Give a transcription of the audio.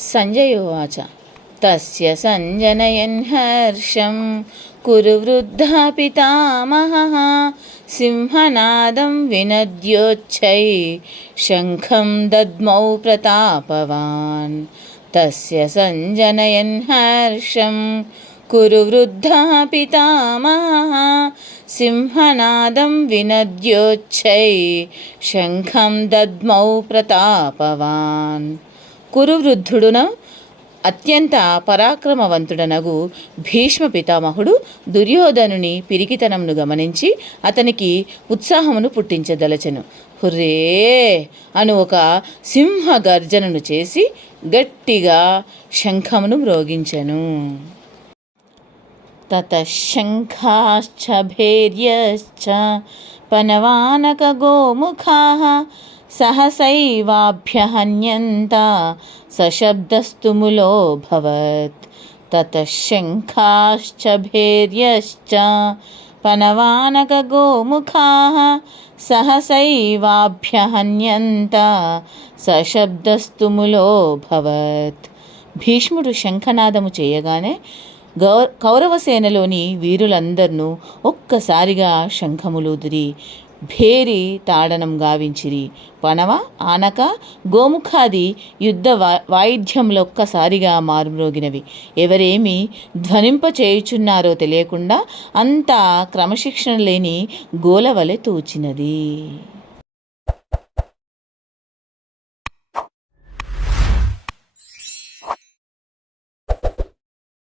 సంజయ ఉవాచ తస్య సంజనయన్ హర్షం. కురు వృద్ధ పితామహ. సింహనాదం వినద్యోచ్చై. శంఖం దద్మౌ ప్రతాపవాన్. తస్య సంజనయన్ హర్షం. కురు వృద్ధ పితామహ. సింహనాదం వినద్యోచ్చై. శంఖం దద్మౌ ప్రతాపవాన్. కురువృద్ధుడున అత్యంత పరాక్రమవంతుడనగు భీష్మ పితామహుడు దుర్యోధనుని పిరికితనంను గమనించి అతనికి ఉత్సాహమును పుట్టించదలచెను. హుర్రే! అను ఒక సింహ గర్జనను చేసి గట్టిగా శంఖమును మ్రోగించెను. తతశంఖాశ్చ భేర్యశ్చ పనవానకగోముఖాः सहसैवाभ्यहन्यन्त सशब्दस्तु मुलोऽभवत् ततः शङ्खाश्च भैर्यश्च पनवानकगोमुखाः सहसैवाभ्यहन्यन्त సశబ్దస్తు ములోభవత్ భీష్ముడు శంఖనాదము చేయగానే గౌ కౌరవసేనలోని వీరులందరినూ ఒక్కసారిగా శంఖములూదిరి భేరి తాడనం గావించిరి. పనవ ఆనక గోముఖాది యుద్ధ వా ఒక్కసారిగా మారుమ్రోగినవి. ఎవరేమి ధ్వనింప చేయుచున్నారో తెలియకుండా అంతా క్రమశిక్షణ లేని గోలవలె తూచినది.